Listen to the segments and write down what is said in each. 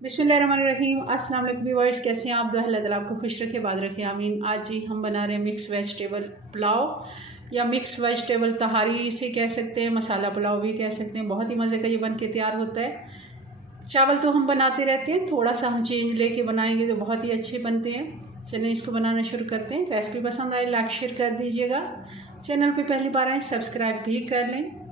बिस्मिल्लाहिर्रहमानिर्रहीम। अस्सलाम वालेकुम व्यूअर्स, कैसे हैं आप? जो अल्लाह ताला आपको खुश रखे, बाद रखे, आमीन। आज ही हम बना रहे हैं मिक्स वेजिटेबल पुलाव या मिक्स वेजिटेबल तहारी से कह सकते हैं, मसाला पुलाव भी कह सकते हैं। बहुत ही मज़े का ये बन के तैयार होता है। चावल तो हम बनाते रहते हैं, थोड़ा सा हम चेंज लेके बनाएंगे तो बहुत ही अच्छे बनते हैं। चलिए इसको बनाना शुरू करते हैं। रेसिपी पसंद आए लाइक शेयर कर दीजिएगा। चैनल पे पहली बार आए सब्सक्राइब भी कर लें।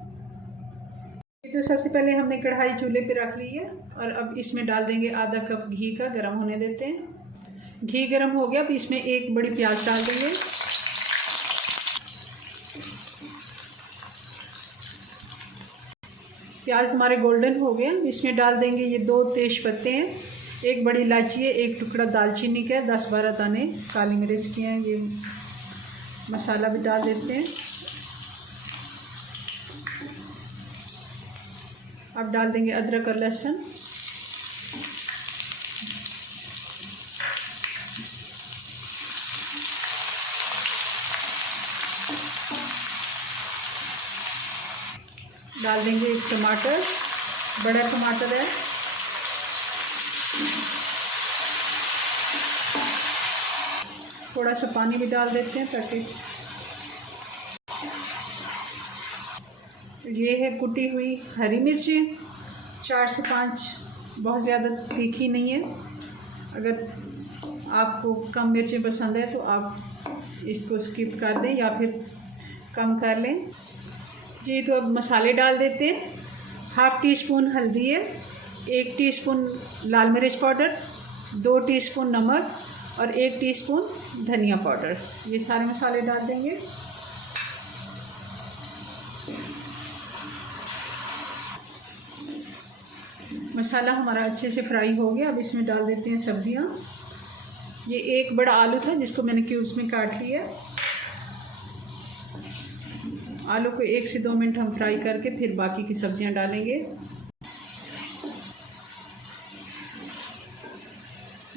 तो सबसे पहले हमने कढ़ाई चूल्हे पे रख ली है और अब इसमें डाल देंगे आधा कप घी का। गरम होने देते हैं। घी गरम हो गया, अब इसमें एक बड़ी प्याज डाल देंगे। प्याज हमारे गोल्डन हो गए, इसमें डाल देंगे ये 2 तेज पत्ते हैं, एक बड़ी इलायची है, एक टुकड़ा दालचीनी का है, 10-12 दाने काली मिर्च के हैं। ये मसाला भी डाल देते हैं। अब डाल देंगे अदरक और लहसुन। डाल देंगे एक टमाटर, बड़ा टमाटर है। थोड़ा सा पानी भी डाल देते हैं ताकि ये है कुटी हुई हरी मिर्चें 4 से 5, बहुत ज़्यादा तीखी नहीं है। अगर आपको कम मिर्चें पसंद है तो आप इसको स्किप कर दें या फिर कम कर लें जी। तो अब मसाले डाल देते हैं। 1/2 टीस्पून हल्दी है, 1 टीस्पून लाल मिर्च पाउडर, 2 टीस्पून नमक और 1 टीस्पून धनिया पाउडर। ये सारे मसाले डाल देंगे। मसाला हमारा अच्छे से फ्राई हो गया। अब इसमें डाल देते हैं सब्जियां। ये एक बड़ा आलू था जिसको मैंने क्यूब्स में काट लिया। आलू को 1 से 2 मिनट हम फ्राई करके फिर बाकी की सब्जियां डालेंगे।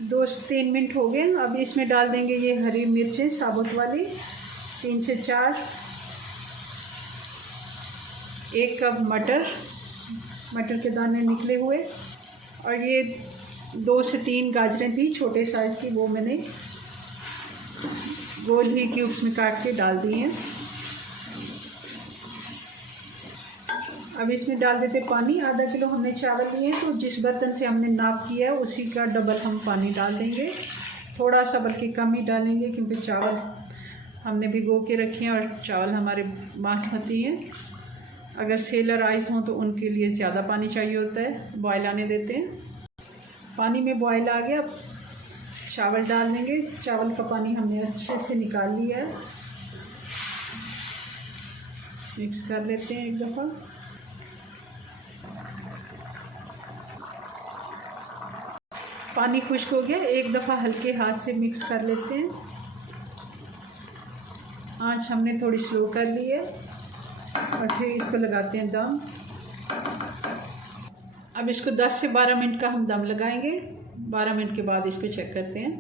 2 से 3 मिनट हो गए। अब इसमें डाल देंगे ये हरी मिर्चें साबुत वाली 3 से 4, 1 कप मटर के दाने निकले हुए, और ये 2 से 3 गाजरें थी छोटे साइज़ की, वो मैंने गोल ही क्यूब्स में काट के डाल दी हैं। अब इसमें डाल देते पानी। आधा किलो हमने चावल लिए हैं, तो जिस बर्तन से हमने नाप किया है उसी का डबल हम पानी डाल देंगे। थोड़ा सा बल्कि कम ही डालेंगे क्योंकि चावल हमने भिगो के रखे हैं और चावल हमारे बासमती हैं। अगर सेलर राइस हों तो उनके लिए ज़्यादा पानी चाहिए होता है। बॉयल आने देते हैं। पानी में बॉयल आ गया, अब चावल डाल देंगे। चावल का पानी हमने अच्छे से निकाल लिया है। मिक्स कर लेते हैं एक दफ़ा। पानी खुश्क हो गया, एक दफ़ा हल्के हाथ से मिक्स कर लेते हैं। आँच हमने थोड़ी स्लो कर ली है और फिर इसको लगाते हैं दम। अब इसको 10 से 12 मिनट का हम दम लगाएंगे। 12 मिनट के बाद इसको चेक करते हैं।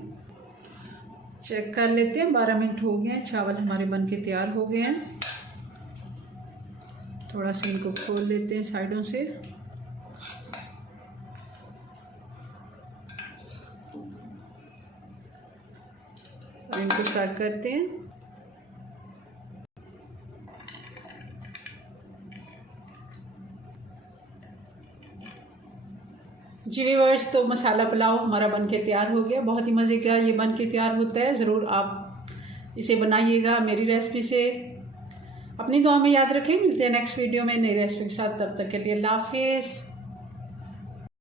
चेक कर लेते हैं। 12 मिनट हो गए हैं, चावल हमारे बन के तैयार हो गए हैं। थोड़ा सा इनको खोल लेते हैं साइडों से। और इनको सर्व करते हैं। जी व्यूअर्स, तो मसाला पुलाव हमारा बनके तैयार हो गया। बहुत ही मज़े का ये बनके तैयार होता है। ज़रूर आप इसे बनाइएगा मेरी रेसिपी से। अपनी दुआ में याद रखें। मिलते हैं नेक्स्ट वीडियो में नई रेसिपी के साथ। तब तक के लिए अल्लाह हाफिज़।